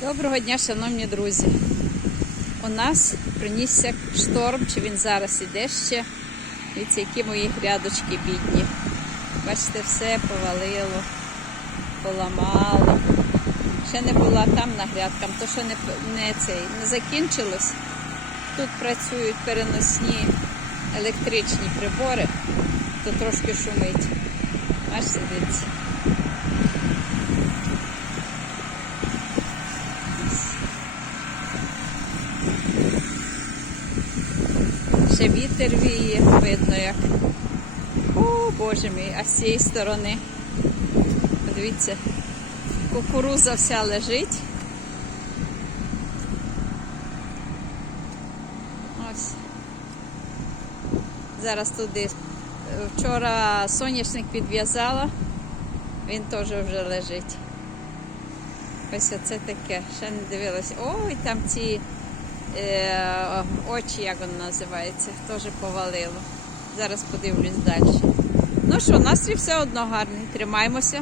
Доброго дня, шановні друзі. У нас принісся шторм, чи він зараз іде ще. Дивіться, які мої грядочки бідні. Бачите, все повалило, поламало. Ще не була там на грядкам, то що не, не, цей, не закінчилось. Тут працюють переносні електричні прибори, то трошки шумить. Бачите, дивіться. Ще вітер віє, видно як. О, боже мій, а з цієї сторони. Подивіться, кукуруза вся лежить. Ось. Зараз туди. Вчора соняшник підв'язала, він теж вже лежить. Ось оце таке. Ще не дивилася. Ой, там ці очі, як воно називається, теж повалило. Зараз подивлюсь далі. Ну що, настрій все одно гарний. Тримаємося.